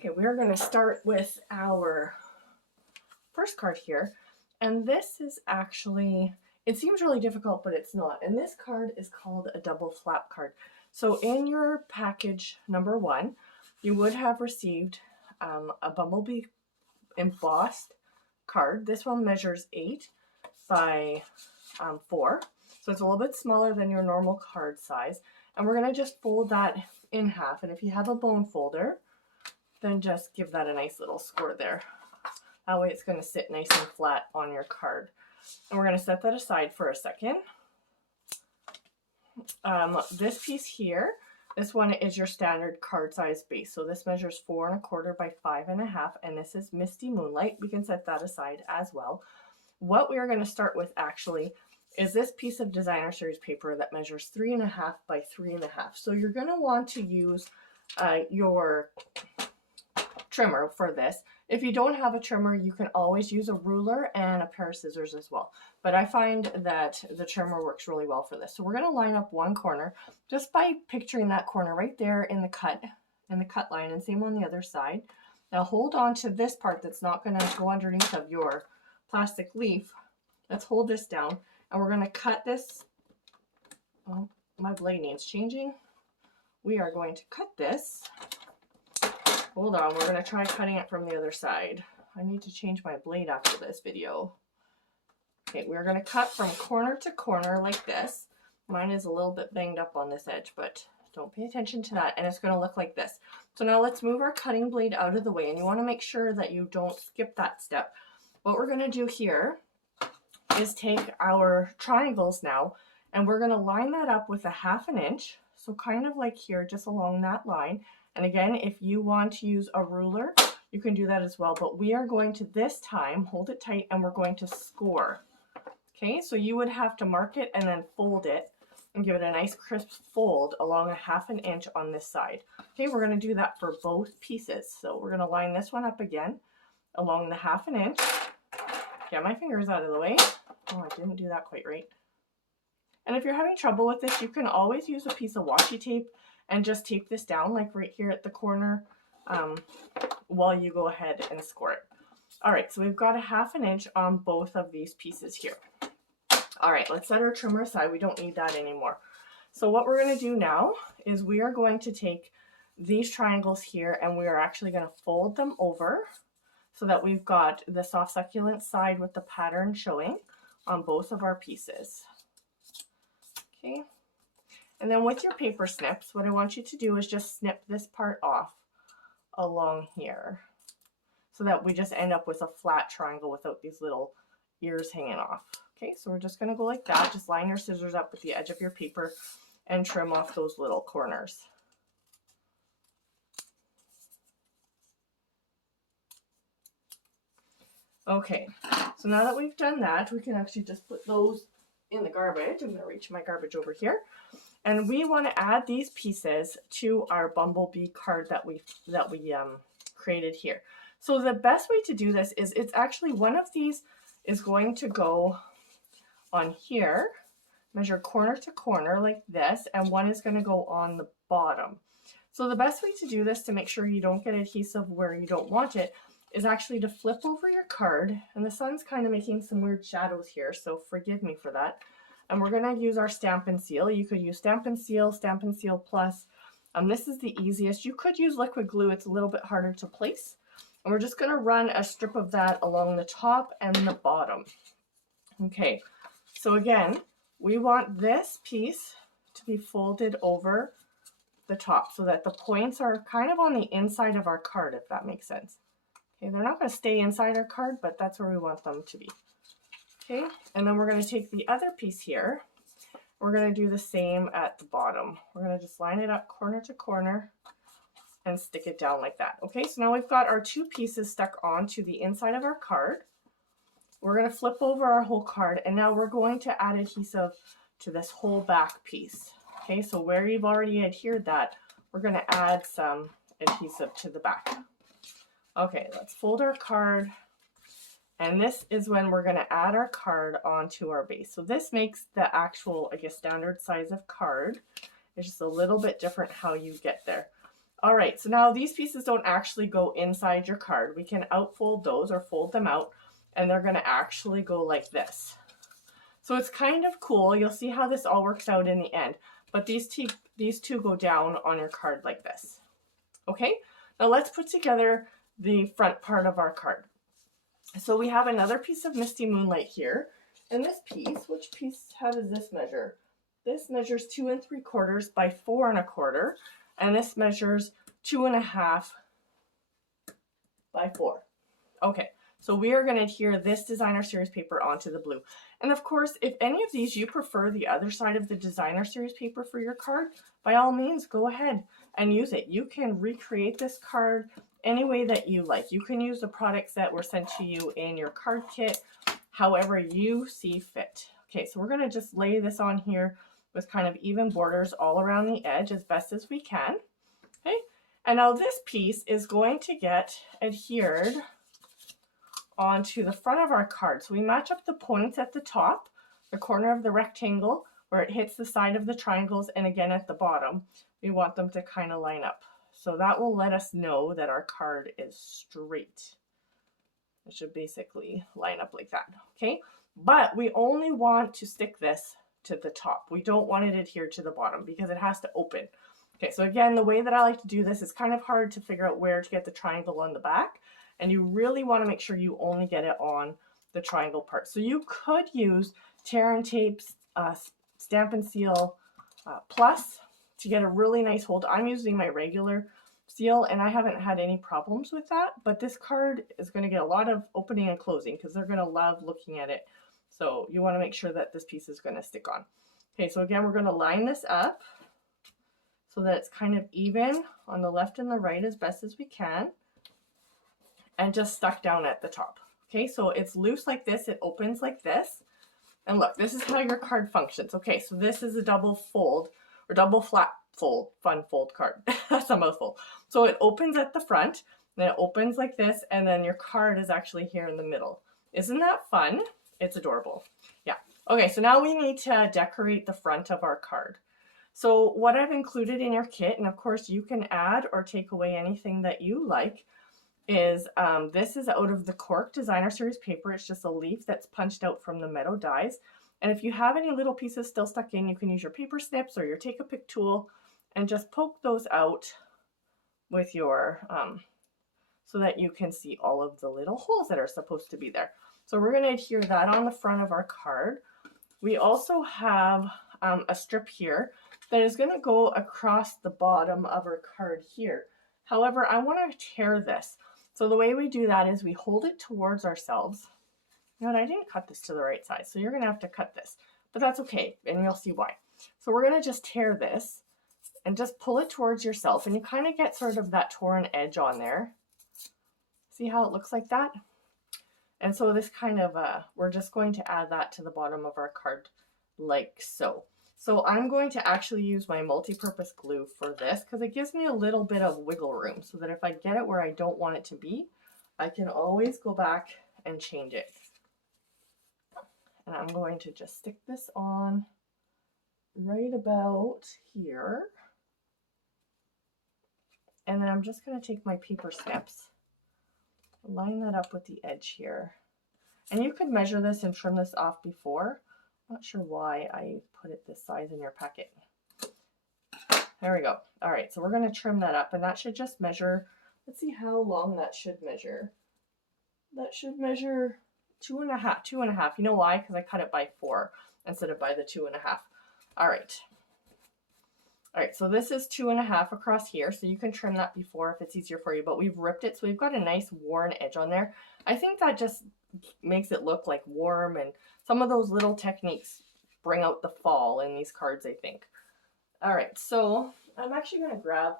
Okay, we're going to start with our first card here. And this is actually, it seems really difficult, but it's not. And this card is called a double flap card. So in your package number 1, you would have received a bumblebee embossed card. This one measures 8 by 4. So it's a little bit smaller than your normal card size. And we're going to just fold that in half. And if you have a bone folder, then just give that a nice little score there. That way it's going to sit nice and flat on your card. And we're going to set that aside for a second. This piece here, this one is your standard card size base. So this measures 4 1/4 by 5 1/2, and this is Misty Moonlight. We can set that aside as well. What we are going to start with actually is this piece of designer series paper that measures 3 1/2 by 3 1/2. So you're going to want to use your trimmer for this. If you don't have a trimmer, you can always use a ruler and a pair of scissors as well. But I find that the trimmer works really well for this. So we're going to line up one corner just by picturing that corner right there in the cut line, and same on the other side. Now hold on to this part that's not going to go underneath of your plastic leaf. Let's hold this down, and we're going to cut this. Oh, my blade needs changing. We are going to cut this. Hold on, we're going to try cutting it from the other side. I need to change my blade after this video. Okay, we're going to cut from corner to corner like this. Mine is a little bit banged up on this edge, but don't pay attention to that. And it's going to look like this. So now let's move our cutting blade out of the way. And you want to make sure that you don't skip that step. What we're going to do here is take our triangles now, and we're going to line that up with a 1/2 inch. So kind of like here, just along that line. And again, if you want to use a ruler, you can do that as well. But we are going to this time hold it tight, and we're going to score. Okay, so you would have to mark it and then fold it and give it a nice crisp fold along a 1/2 inch on this side. Okay, we're going to do that for both pieces. So we're going to line this one up again along the 1/2 inch. Get my fingers out of the way. Oh, I didn't do that quite right. And if you're having trouble with this, you can always use a piece of washi tape and just tape this down like right here at the corner while you go ahead and score it. All right, so we've got a 1/2 inch on both of these pieces here. All right, let's set our trimmer aside. We don't need that anymore. So what we're going to do now is we are going to take these triangles here, and we are actually going to fold them over so that we've got the soft succulent side with the pattern showing on both of our pieces. Okay. And then with your paper snips, what I want you to do is just snip this part off along here so that we just end up with a flat triangle without these little ears hanging off. Okay, so we're just going to go like that. Just line your scissors up with the edge of your paper and trim off those little corners. Okay, so now that we've done that, we can actually just put those in the garbage. I'm going to reach my garbage over here. And we want to add these pieces to our bumblebee card that we created here. So the best way to do this is it's actually one of these is going to go on here, measure corner to corner like this, and one is going to go on the bottom. So the best way to do this to make sure you don't get adhesive where you don't want it is actually to flip over your card, and the sun's kind of making some weird shadows here, so forgive me for that. And we're going to use our Stampin' Seal. You could use Stampin' Seal, Stampin' Seal Plus. This is the easiest. You could use liquid glue. It's a little bit harder to place. And we're just going to run a strip of that along the top and the bottom. Okay, so again, we want this piece to be folded over the top so that the points are kind of on the inside of our card, if that makes sense. Okay, they're not going to stay inside our card, but that's where we want them to be. Okay, and then we're going to take the other piece here. We're going to do the same at the bottom. We're going to just line it up corner to corner and stick it down like that. Okay, so now we've got our two pieces stuck onto the inside of our card. We're going to flip over our whole card, and now we're going to add adhesive to this whole back piece. Okay, so where you've already adhered that, we're going to add some adhesive to the back. Okay, let's fold our card. And this is when we're going to add our card onto our base. So this makes the actual, I guess, standard size of card. It's just a little bit different how you get there. All right, so now these pieces don't actually go inside your card. We can outfold those or fold them out, and they're gonna actually go like this. So it's kind of cool. You'll see how this all works out in the end. But these two go down on your card like this. Okay, now let's put together the front part of our card. So we have another piece of Misty Moonlight here. And this piece, which piece, how does this measure? This measures 2 3/4 by 4 1/4. And this measures 2 1/2 by 4. Okay, so we are going to adhere this designer series paper onto the blue. And of course, if any of these you prefer the other side of the designer series paper for your card, by all means, go ahead and use it. You can recreate this card any way that you like. You can use the products that were sent to you in your card kit, however you see fit. Okay, so we're going to just lay this on here with kind of even borders all around the edge as best as we can. Okay, and now this piece is going to get adhered onto the front of our card. So we match up the points at the top, the corner of the rectangle where it hits the side of the triangles, and again at the bottom. We want them to kind of line up. So that will let us know that our card is straight. It should basically line up like that, okay? But we only want to stick this to the top. We don't want it adhered to the bottom because it has to open. Okay, so again, the way that I like to do this is kind of hard to figure out where to get the triangle on the back, and you really want to make sure you only get it on the triangle part. So you could use tear and tape, Stampin' Seal Plus to get a really nice hold. I'm using my regular seal and I haven't had any problems with that, but this card is going to get a lot of opening and closing because they're going to love looking at it. So you want to make sure that this piece is going to stick on. Okay, so again, we're going to line this up so that it's kind of even on the left and the right as best as we can, and just stuck down at the top. Okay, so it's loose like this, it opens like this. And look, this is how your card functions. Okay, so this is a double fold or double flat fold, fun fold card. That's a mouthful. So it opens at the front, then it opens like this, and then your card is actually here in the middle. Isn't that fun? It's adorable. Yeah. Okay, so now we need to decorate the front of our card. So what I've included in your kit, and of course you can add or take away anything that you like, is this is out of the Cork Designer Series paper. It's just a leaf that's punched out from the meadow dies. And if you have any little pieces still stuck in, you can use your paper snips or your Take-A-Pick tool and just poke those out with your, so that you can see all of the little holes that are supposed to be there. So we're going to adhere that on the front of our card. We also have a strip here that is going to go across the bottom of our card here. However, I want to tear this. So the way we do that is we hold it towards ourselves. You know what, I didn't cut this to the right size, so you're going to have to cut this. But that's okay, and you'll see why. So we're going to just tear this and just pull it towards yourself, and you kind of get sort of that torn edge on there. See how it looks like that? And so this kind of, we're just going to add that to the bottom of our card like so. So I'm going to actually use my multi-purpose glue for this because it gives me a little bit of wiggle room so that if I get it where I don't want it to be, I can always go back and change it. And I'm going to just stick this on right about here. And then I'm just going to take my paper snips, line that up with the edge here. And you could measure this and trim this off before. Not sure why I put it this size in your packet. There we go. All right, so we're going to trim that up, and that should just measure, let's see how long that should measure. That should measure 2.5. You know why? Because I cut it by 4 instead of by the 2.5. All right. All right, so this is 2.5 across here, so you can trim that before if it's easier for you, but we've ripped it, so we've got a nice worn edge on there. I think that just makes it look like warm, and some of those little techniques bring out the fall in these cards, I think. All right, so I'm actually going to grab,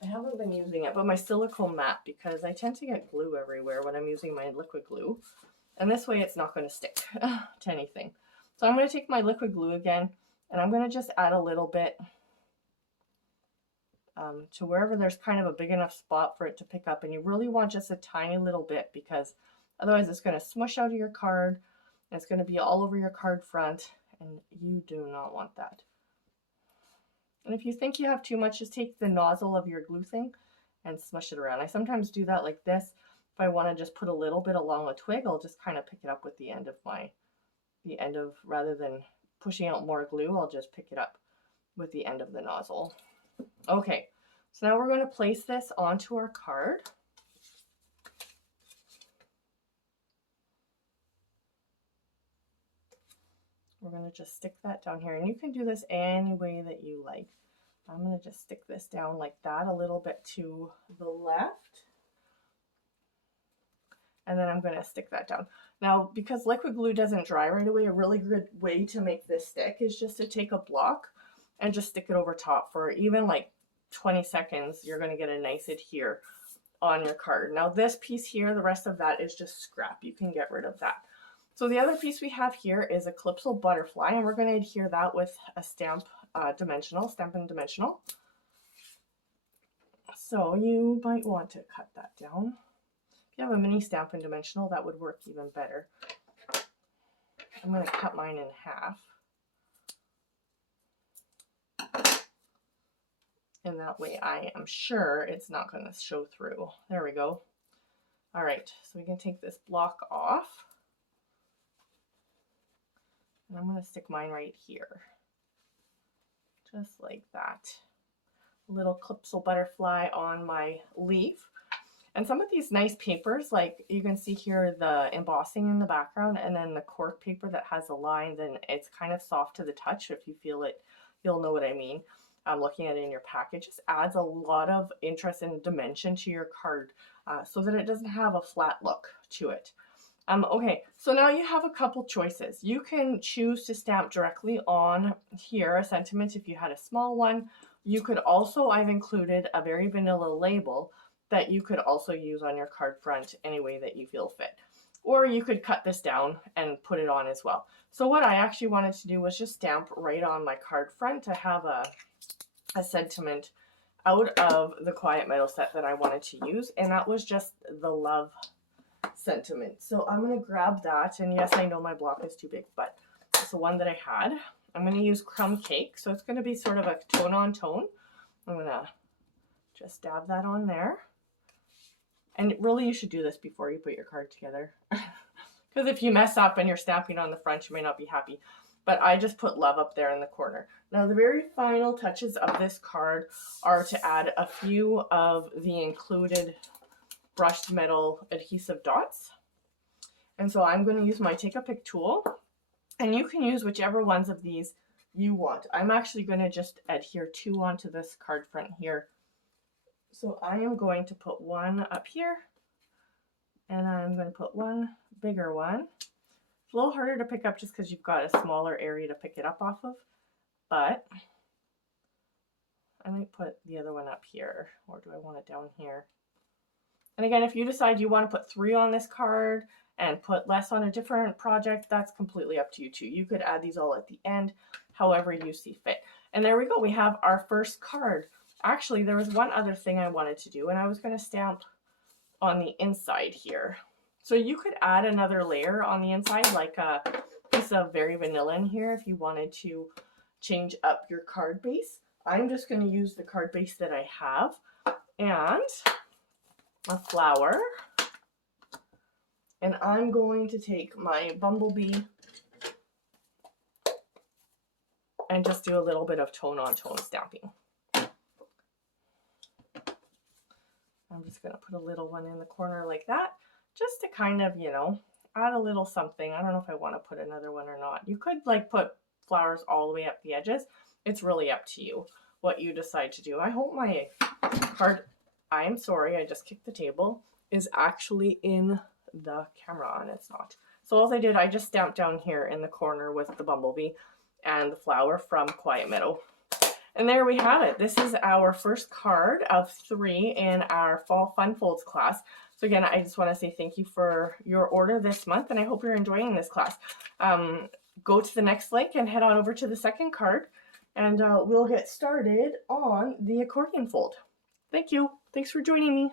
I haven't been using it, but my silicone mat, because I tend to get glue everywhere when I'm using my liquid glue, and this way it's not going to stick to anything. So I'm going to take my liquid glue again, and I'm going to just add a little bit to wherever there's kind of a big enough spot for it to pick up, and you really want just a tiny little bit because otherwise it's going to smush out of your card and it's going to be all over your card front, and you do not want that. And if you think you have too much, just take the nozzle of your glue thing and smush it around. I sometimes do that like this. If I want to just put a little bit along a twig, I'll just kind of pick it up with the end of rather than pushing out more glue, I'll just pick it up with the end of the nozzle. Okay, so now we're going to place this onto our card. We're going to just stick that down here, and you can do this any way that you like. I'm going to just stick this down like that, a little bit to the left. And then I'm going to stick that down. Now, because liquid glue doesn't dry right away, a really good way to make this stick is just to take a block and just stick it over top for even like 20 seconds. You're going to get a nice adhere on your card. Now this piece here, the rest of that is just scrap. You can get rid of that. So the other piece we have here is a calypso butterfly, and we're going to adhere that with a Stampin dimensional. So you might want to cut that down. If you have a mini Stampin dimensional, that would work even better. I'm going to cut mine in half. And that way I am sure it's not going to show through. There we go. All right, so we can take this block off. And I'm going to stick mine right here. Just like that. A little calypso butterfly on my leaf. And some of these nice papers, like you can see here the embossing in the background, and then the cork paper that has the lines, and it's kind of soft to the touch. If you feel it, you'll know what I mean. Looking at it in your package just adds a lot of interest and dimension to your card so that it doesn't have a flat look to it. Okay, so now you have a couple choices. You can choose to stamp directly on here a sentiment if you had a small one. You could also, I've included a very vanilla label that you could also use on your card front any way that you feel fit. Or you could cut this down and put it on as well. So what I actually wanted to do was just stamp right on my card front to have a sentiment out of the Quiet Meadow set that I wanted to use, and that was just the love sentiment. So I'm going to grab that, and yes, I know my block is too big, but it's the one that I had. I'm going to use crumb cake, so it's going to be sort of a tone on tone. I'm going to just dab that on there. And really, you should do this before you put your card together. Because if you mess up and you're stamping on the front, you may not be happy. But I just put love up there in the corner. Now, the very final touches of this card are to add a few of the included brushed metal adhesive dots. And so I'm going to use my Take a Pick tool. And you can use whichever ones of these you want. I'm actually going to just adhere 2 onto this card front here. So I am going to put one up here, and I'm going to put one bigger one. It's a little harder to pick up just because you've got a smaller area to pick it up off of, but I might put the other one up here, or do I want it down here? And again, if you decide you want to put 3 on this card and put less on a different project, that's completely up to you too. You could add these all at the end, however you see fit. And there we go, we have our first card. Actually, there was one other thing I wanted to do, and I was going to stamp on the inside here. So you could add another layer on the inside, like a piece of Very Vanilla in here if you wanted to change up your card base. I'm just going to use the card base that I have and a flower. And I'm going to take my bumblebee and just do a little bit of tone on tone stamping. I'm just going to put a little one in the corner like that, just to kind of, you know, add a little something. I don't know if I want to put another one or not. You could like put flowers all the way up the edges. It's really up to you what you decide to do. I hope my card, I'm sorry, I just kicked the table, is actually in the camera, and it's not. So all I did, I just stamped down here in the corner with the bumblebee and the flower from Quiet Meadow. And there we have it. This is our first card of 3 in our Fall Fun Folds class. So again, I just want to say thank you for your order this month, and I hope you're enjoying this class. Go to the next link and head on over to the second card, and we'll get started on the accordion fold. Thank you. Thanks for joining me.